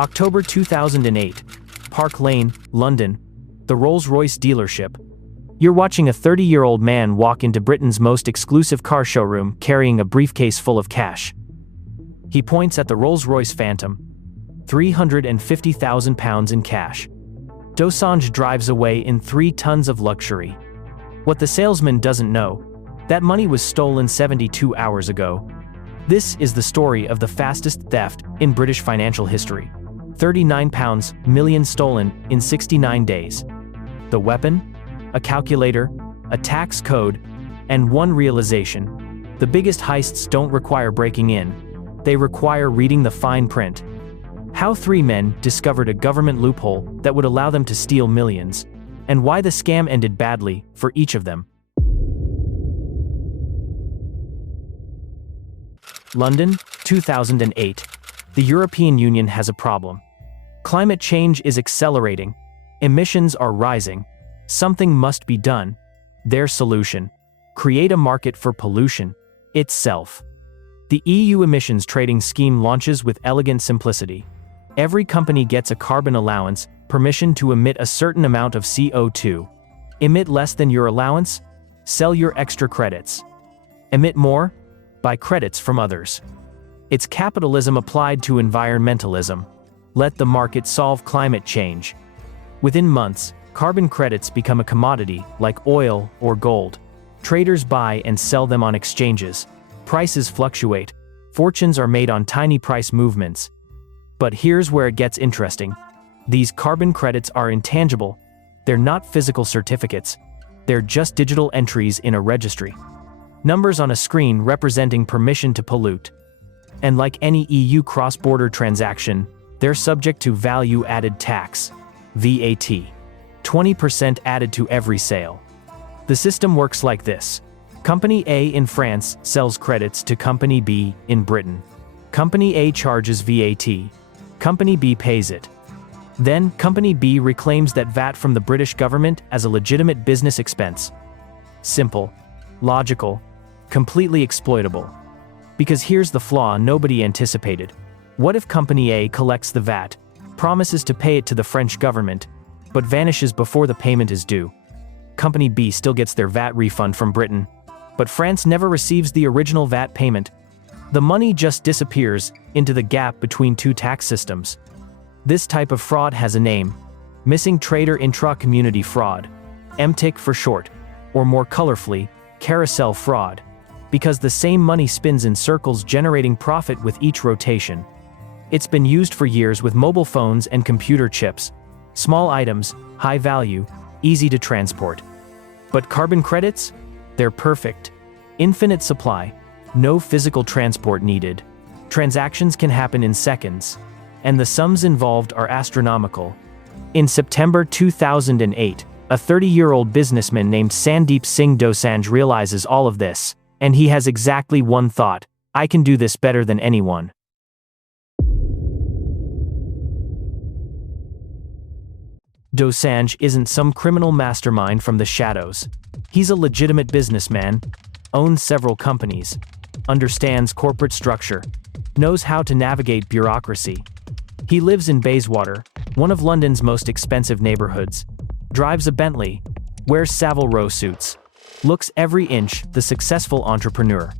October 2008. Park Lane, London. The Rolls-Royce dealership. You're watching a 30-year-old man walk into Britain's most exclusive car showroom carrying a briefcase full of cash. He points at the Rolls-Royce Phantom. £350,000 in cash. Dosanjh drives away in 3 tons of luxury. What the salesman doesn't know, that money was stolen 72 hours ago. This is the story of the fastest theft in British financial history. £39 million stolen in 69 days. The weapon? A calculator, a tax code, and one realization. The biggest heists don't require breaking in. They require reading the fine print. How 3 men discovered a government loophole that would allow them to steal millions, and why the scam ended badly for each of them. London, 2008. The European Union has a problem. Climate change is accelerating. Emissions are rising. Something must be done. Their solution: create a market for pollution itself. The EU emissions trading scheme launches with elegant simplicity. Every company gets a carbon allowance, permission to emit a certain amount of CO2. Emit less than your allowance? Sell your extra credits. Emit more? Buy credits from others. It's capitalism applied to environmentalism. Let the market solve climate change. Within months, carbon credits become a commodity, like oil or gold. Traders buy and sell them on exchanges. Prices fluctuate. Fortunes are made on tiny price movements. But here's where it gets interesting. These carbon credits are intangible. They're not physical certificates. They're just digital entries in a registry. Numbers on a screen representing permission to pollute. And like any EU cross-border transaction, they're subject to value-added tax, VAT. 20% added to every sale. The system works like this. Company A in France sells credits to Company B in Britain. Company A charges VAT. Company B pays it. Then, Company B reclaims that VAT from the British government as a legitimate business expense. Simple, logical, completely exploitable. Because here's the flaw nobody anticipated. What if Company A collects the VAT, promises to pay it to the French government, but vanishes before the payment is due? Company B still gets their VAT refund from Britain, but France never receives the original VAT payment. The money just disappears into the gap between 2 tax systems. This type of fraud has a name: missing trader intra-community fraud, MTIC for short, or more colorfully, carousel fraud, because the same money spins in circles generating profit with each rotation. It's been used for years with mobile phones and computer chips. Small items, high value, easy to transport. But carbon credits? They're perfect. Infinite supply. No physical transport needed. Transactions can happen in seconds. And the sums involved are astronomical. In September 2008, a 30-year-old businessman named Sandeep Singh Dosanjh realizes all of this, and he has exactly one thought: I can do this better than anyone. Dosanjh isn't some criminal mastermind from the shadows. He's a legitimate businessman, owns several companies, understands corporate structure, knows how to navigate bureaucracy. He lives in Bayswater, one of London's most expensive neighborhoods, drives a Bentley, wears Savile Row suits, looks every inch the successful entrepreneur.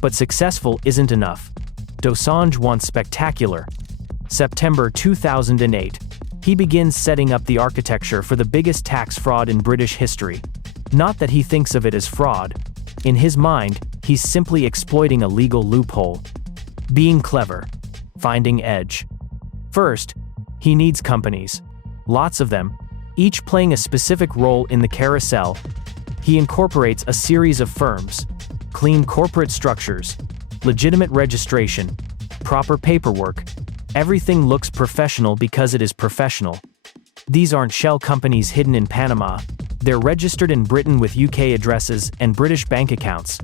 But successful isn't enough. Dosanjh wants spectacular. September 2008. He begins setting up the architecture for the biggest tax fraud in British history. Not that he thinks of it as fraud. In his mind, he's simply exploiting a legal loophole. Being clever. Finding edge. First, he needs companies. Lots of them, each playing a specific role in the carousel. He incorporates a series of firms. Clean corporate structures. Legitimate registration. Proper paperwork. Everything looks professional because it is professional. These aren't shell companies hidden in Panama. They're registered in Britain with UK addresses and British bank accounts.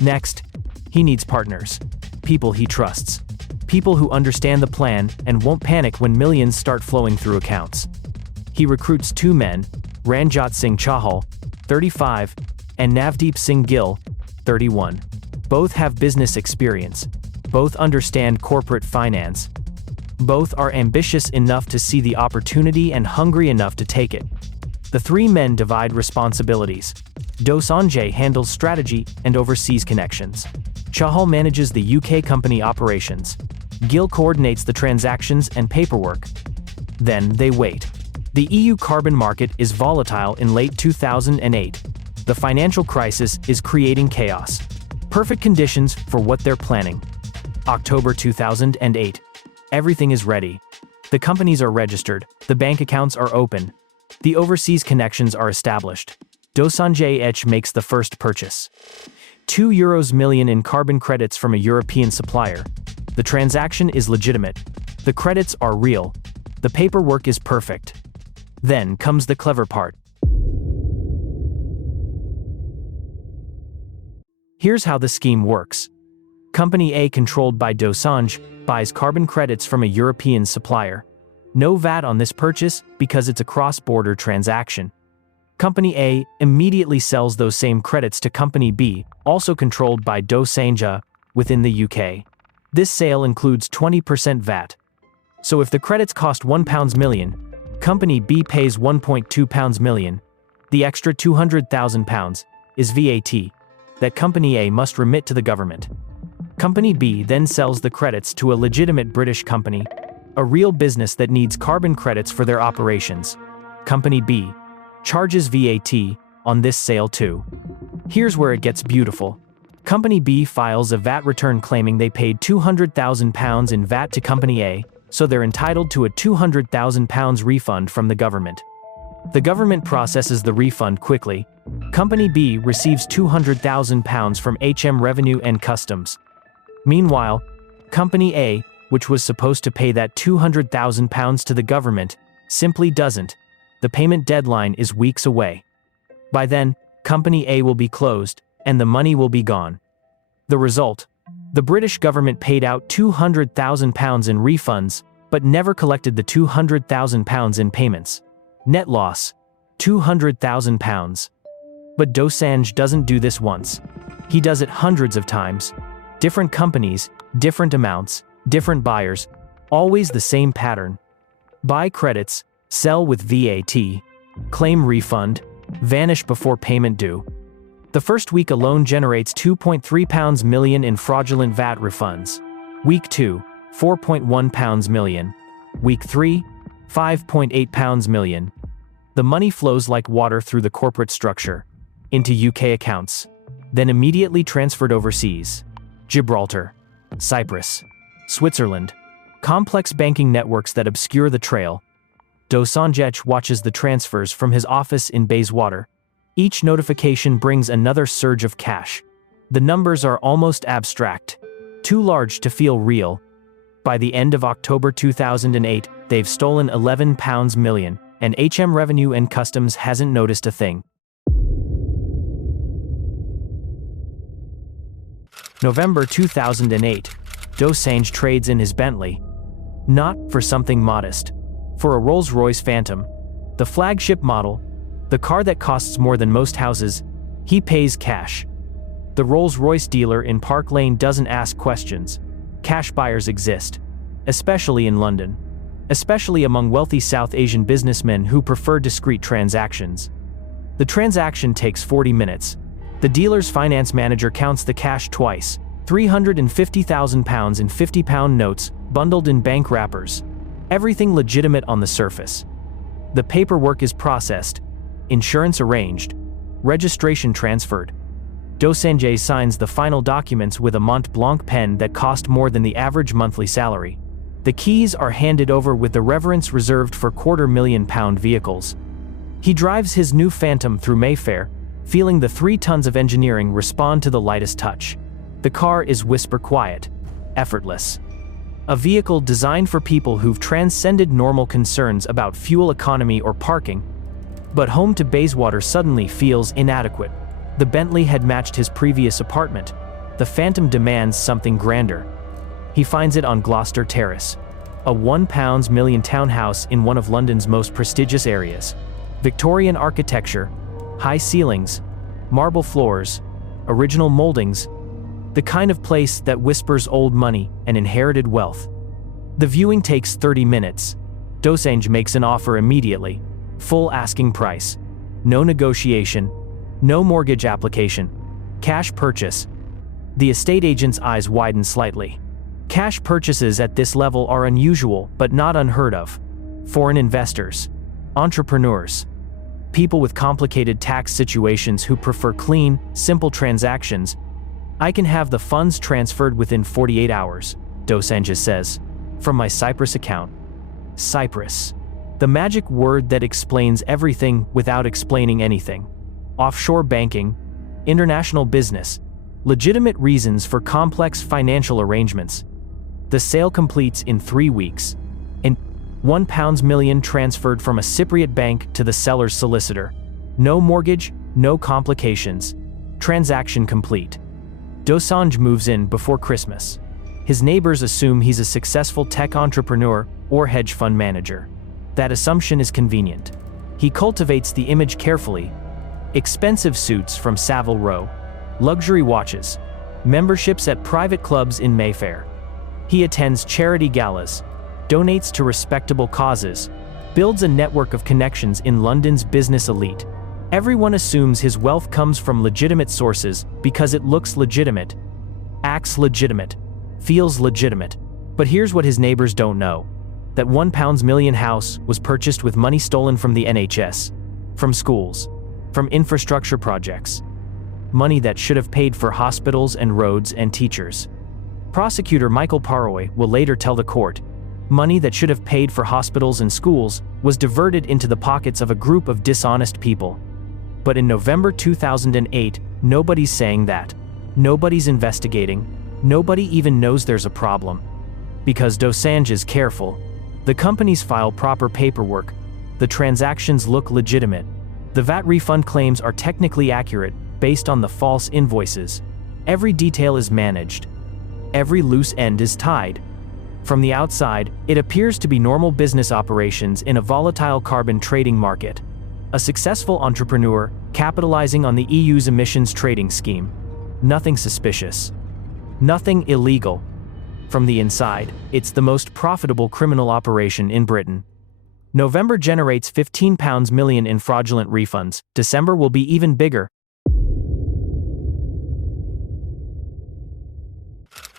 Next, he needs partners. People he trusts. People who understand the plan and won't panic when millions start flowing through accounts. He recruits 2 men, Ranjot Singh Chahal, 35, and Navdeep Singh Gill, 31. Both have business experience. Both understand corporate finance. Both are ambitious enough to see the opportunity and hungry enough to take it. The three men divide responsibilities. Dosanjh handles strategy and overseas connections. Chahal manages the UK company operations. Gill coordinates the transactions and paperwork. Then they wait. The EU carbon market is volatile in late 2008. The financial crisis is creating chaos. Perfect conditions for what they're planning. October 2008. Everything is ready. The companies are registered, the bank accounts are open. The overseas connections are established. Dosanjh makes the first purchase. €2 million in carbon credits from a European supplier. The transaction is legitimate. The credits are real. The paperwork is perfect. Then comes the clever part. Here's how the scheme works. Company A, controlled by Dosanjh, buys carbon credits from a European supplier. No VAT on this purchase because it's a cross-border transaction. Company A immediately sells those same credits to Company B, also controlled by Dosanjh, within the UK. This sale includes 20% VAT. So if the credits cost £1 million, Company B pays £1.2 million. The extra £200,000 is VAT that Company A must remit to the government. Company B then sells the credits to a legitimate British company, a real business that needs carbon credits for their operations. Company B charges VAT on this sale too. Here's where it gets beautiful. Company B files a VAT return claiming they paid £200,000 in VAT to Company A, so they're entitled to a £200,000 refund from the government. The government processes the refund quickly. Company B receives £200,000 from Revenue and Customs. Meanwhile, Company A, which was supposed to pay that £200,000 to the government, simply doesn't. The payment deadline is weeks away. By then, Company A will be closed, and the money will be gone. The result? The British government paid out £200,000 in refunds, but never collected the £200,000 in payments. Net loss: £200,000. But Dosanjh doesn't do this once. He does it hundreds of times. Different companies, different amounts, different buyers, always the same pattern. Buy credits, sell with VAT, claim refund, vanish before payment due. The first week alone generates £2.3 million in fraudulent VAT refunds. Week 2, £4.1 million. Week 3, £5.8 million. The money flows like water through the corporate structure, into UK accounts, then immediately transferred overseas. Gibraltar, Cyprus, Switzerland, complex banking networks that obscure the trail. Dosanjh watches the transfers from his office in Bayswater. Each notification brings another surge of cash. The numbers are almost abstract, too large to feel real. By the end of October 2008, they've stolen £11 million, and Revenue and Customs hasn't noticed a thing. November 2008, Dosanjh trades in his Bentley. Not for something modest. For a Rolls-Royce Phantom, the flagship model, the car that costs more than most houses, he pays cash. The Rolls-Royce dealer in Park Lane doesn't ask questions. Cash buyers exist, especially in London, especially among wealthy South Asian businessmen who prefer discreet transactions. The transaction takes 40 minutes. The dealer's finance manager counts the cash twice, £350,000 in £50 notes, bundled in bank wrappers. Everything legitimate on the surface. The paperwork is processed, insurance arranged, registration transferred. Dosanjh signs the final documents with a Mont Blanc pen that cost more than the average monthly salary. The keys are handed over with the reverence reserved for £250,000 vehicles. He drives his new Phantom through Mayfair, feeling the 3 tons of engineering respond to the lightest touch. The car is whisper quiet, effortless. A vehicle designed for people who've transcended normal concerns about fuel economy or parking. But home to Bayswater suddenly feels inadequate. The Bentley had matched his previous apartment. The Phantom demands something grander. He finds it on Gloucester Terrace, a £1 million townhouse in one of London's most prestigious areas. Victorian architecture, high ceilings, marble floors, original moldings, the kind of place that whispers old money and inherited wealth. The viewing takes 30 minutes. Dosanjh makes an offer immediately. Full asking price. No negotiation. No mortgage application. Cash purchase. The estate agent's eyes widen slightly. Cash purchases at this level are unusual but not unheard of. Foreign investors. Entrepreneurs. People with complicated tax situations who prefer clean, simple transactions. I can have the funds transferred within 48 hours, Dosanjh says. From my Cyprus account. Cyprus. The magic word that explains everything without explaining anything. Offshore banking. International business. Legitimate reasons for complex financial arrangements. The sale completes in 3 weeks. And £1 million transferred from a Cypriot bank to the seller's solicitor. No mortgage, no complications. Transaction complete. Dosanjh moves in before Christmas. His neighbors assume he's a successful tech entrepreneur or hedge fund manager. That assumption is convenient. He cultivates the image carefully. Expensive suits from Savile Row. Luxury watches. Memberships at private clubs in Mayfair. He attends charity galas. Donates to respectable causes. Builds a network of connections in London's business elite. Everyone assumes his wealth comes from legitimate sources because it looks legitimate. Acts legitimate. Feels legitimate. But here's what his neighbors don't know. That £1 million house was purchased with money stolen from the NHS, from schools, from infrastructure projects. Money that should have paid for hospitals and roads and teachers. Prosecutor Michael Paroy will later tell the court, money that should have paid for hospitals and schools was diverted into the pockets of a group of dishonest people. But in November 2008, nobody's saying that. Nobody's investigating. Nobody even knows there's a problem. Because Dosanjh is careful. The companies file proper paperwork. The transactions look legitimate. The VAT refund claims are technically accurate based on the false invoices. Every detail is managed. Every loose end is tied. From the outside, it appears to be normal business operations in a volatile carbon trading market. A successful entrepreneur capitalizing on the EU's emissions trading scheme. Nothing suspicious. Nothing illegal. From the inside, it's the most profitable criminal operation in Britain. November generates £15 million in fraudulent refunds. December will be even bigger.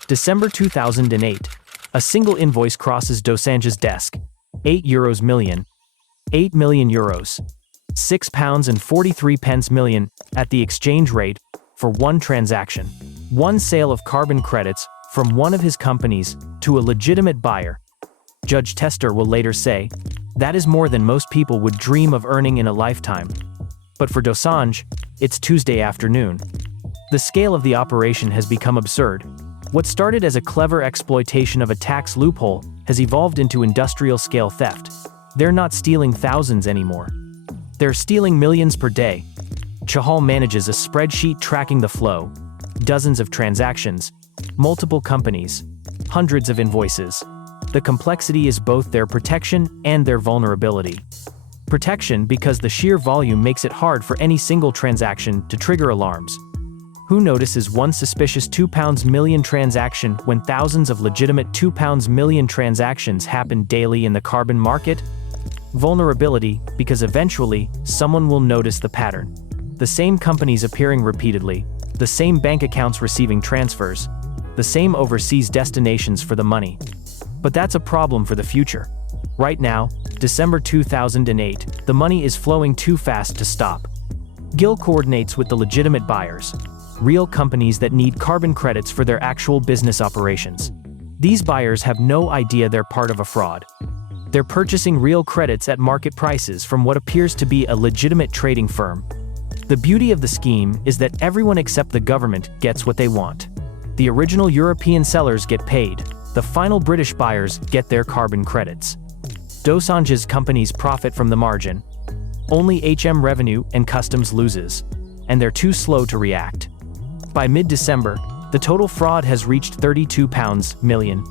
December 2008. A single invoice crosses Dosanjh's desk. €8 million. €8 million. £6.43 million at the exchange rate for one transaction. One sale of carbon credits from one of his companies to a legitimate buyer. Judge Tester will later say, that is more than most people would dream of earning in a lifetime. But for Dosanjh, it's Tuesday afternoon. The scale of the operation has become absurd. What started as a clever exploitation of a tax loophole has evolved into industrial-scale theft. They're not stealing thousands anymore. They're stealing millions per day. Chahal manages a spreadsheet tracking the flow. Dozens of transactions. Multiple companies. Hundreds of invoices. The complexity is both their protection and their vulnerability. Protection because the sheer volume makes it hard for any single transaction to trigger alarms. Who notices one suspicious £2 million transaction when thousands of legitimate £2 million transactions happen daily in the carbon market? Vulnerability, because eventually, someone will notice the pattern. The same companies appearing repeatedly, the same bank accounts receiving transfers, the same overseas destinations for the money. But that's a problem for the future. Right now, December 2008, the money is flowing too fast to stop. Gill coordinates with the legitimate buyers. Real companies that need carbon credits for their actual business operations. These buyers have no idea they're part of a fraud. They're purchasing real credits at market prices from what appears to be a legitimate trading firm. The beauty of the scheme is that everyone except the government gets what they want. The original European sellers get paid. The final British buyers get their carbon credits. Dosanjh's companies profit from the margin. Only HM Revenue and Customs loses. And they're too slow to react. By mid-December, the total fraud has reached £32 million.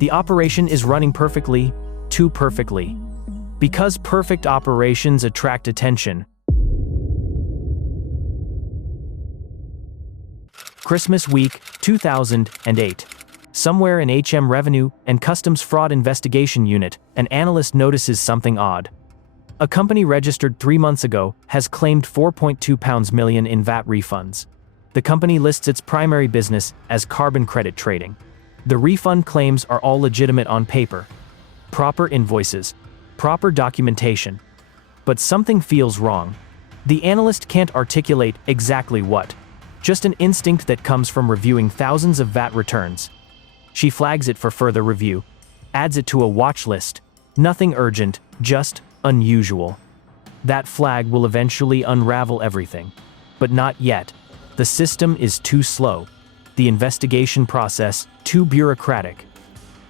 The operation is running perfectly, too perfectly. Because perfect operations attract attention. Christmas week, 2008. Somewhere in HM Revenue and Customs Fraud Investigation Unit, an analyst notices something odd. A company registered 3 months ago has claimed £4.2 million in VAT refunds. The company lists its primary business as carbon credit trading. The refund claims are all legitimate on paper. Proper invoices, proper documentation. But something feels wrong. The analyst can't articulate exactly what. Just an instinct that comes from reviewing thousands of VAT returns. She flags it for further review, adds it to a watch list. Nothing urgent, just unusual. That flag will eventually unravel everything. But not yet. The system is too slow. The investigation process too bureaucratic.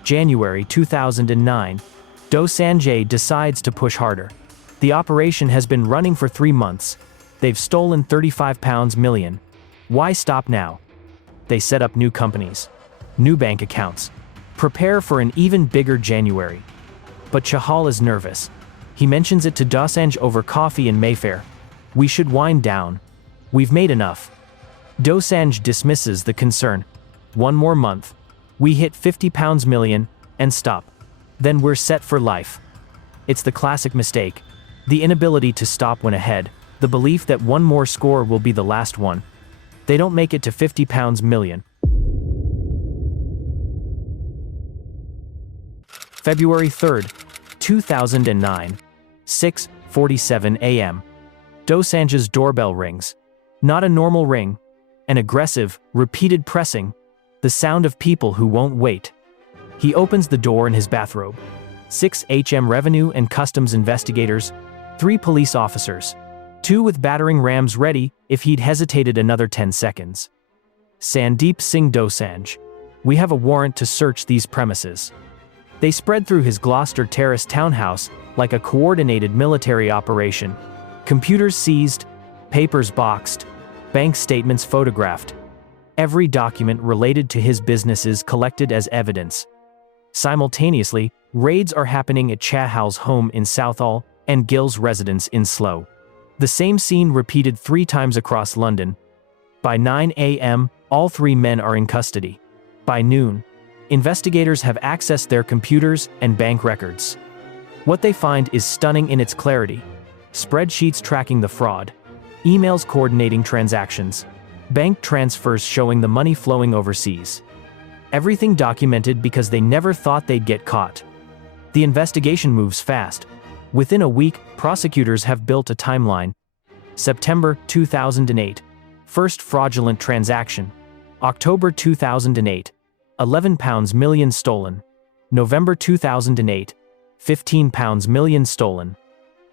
January 2009. Dosanjh decides to push harder. The operation has been running for 3 months. They've stolen £35 million. Why stop now? They set up new companies. New bank accounts. Prepare for an even bigger January. But Chahal is nervous. He mentions it to Dosanjh over coffee in Mayfair. We should wind down. We've made enough. Dosanjh dismisses the concern. 1 more month. We hit £50 million and stop. Then we're set for life. It's the classic mistake. The inability to stop when ahead. The belief that one more score will be the last one. They don't make it to £50 million. February 3rd, 2009, 6:47 a.m. Dosanjh's doorbell rings. Not a normal ring. An aggressive, repeated pressing. The sound of people who won't wait. He opens the door in his bathrobe. 6 HM Revenue and Customs investigators, 3 police officers, 2 with battering rams ready if he'd hesitated another 10 seconds. Sandeep Singh Dosanjh. We have a warrant to search these premises. They spread through his Gloucester Terrace townhouse like a coordinated military operation. Computers seized, papers boxed, bank statements photographed. Every document related to his businesses collected as evidence. Simultaneously, raids are happening at Chahal's home in Southall and Gill's residence in Slough. The same scene repeated 3 times across London. By 9 a.m., all 3 men are in custody. By noon, investigators have accessed their computers and bank records. What they find is stunning in its clarity. Spreadsheets tracking the fraud, emails coordinating transactions, bank transfers showing the money flowing overseas. Everything documented because they never thought they'd get caught. The investigation moves fast. Within a week, prosecutors have built a timeline. September 2008. First fraudulent transaction. October 2008. £11 million stolen. November 2008. £15 million stolen.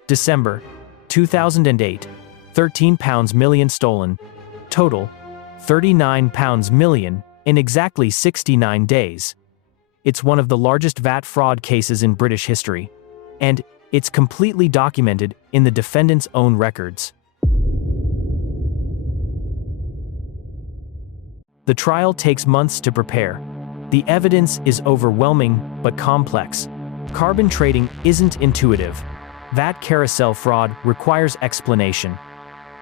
December 2008. £13 million stolen. Total £39 million in exactly 69 days. It's one of the largest VAT fraud cases in British history. And it's completely documented in the defendant's own records. The trial takes months to prepare. The evidence is overwhelming but complex. Carbon trading isn't intuitive. VAT carousel fraud requires explanation.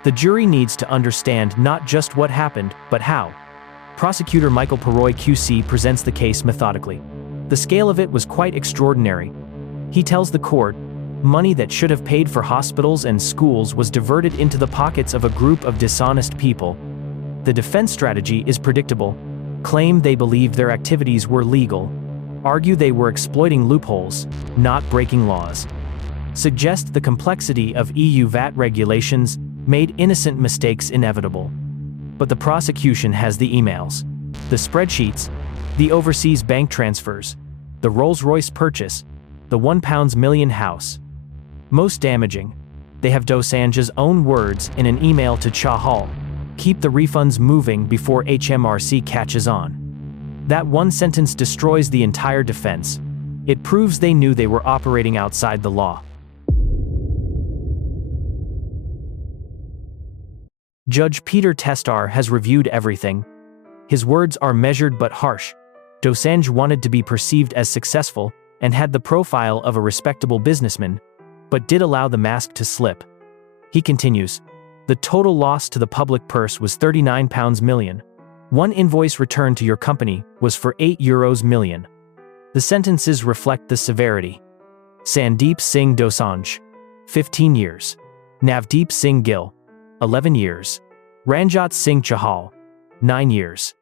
The jury needs to understand not just what happened, but how. Prosecutor Michael Perroy QC presents the case methodically. The scale of it was quite extraordinary. He tells the court, money that should have paid for hospitals and schools was diverted into the pockets of a group of dishonest people. The defense strategy is predictable. Claim they believed their activities were legal. Argue they were exploiting loopholes, not breaking laws. Suggest the complexity of EU VAT regulations made innocent mistakes inevitable. But the prosecution has the emails, the spreadsheets, the overseas bank transfers, the Rolls-Royce purchase, the £1 million house. Most damaging, they have Dosanjh's own words in an email to Chahal. Keep the refunds moving before HMRC catches on. That one sentence destroys the entire defense. It proves they knew they were operating outside the law. Judge Peter Testar has reviewed everything. His words are measured but harsh. Dosanjh wanted to be perceived as successful and had the profile of a respectable businessman, but did allow the mask to slip. He continues, the total loss to the public purse was £39 million. One invoice returned to your company was for €8 million. The sentences reflect the severity. Sandeep Singh Dosanjh, 15 years. Navdeep Singh Gill, 11 years. Ranjot Singh Chahal, 9 years.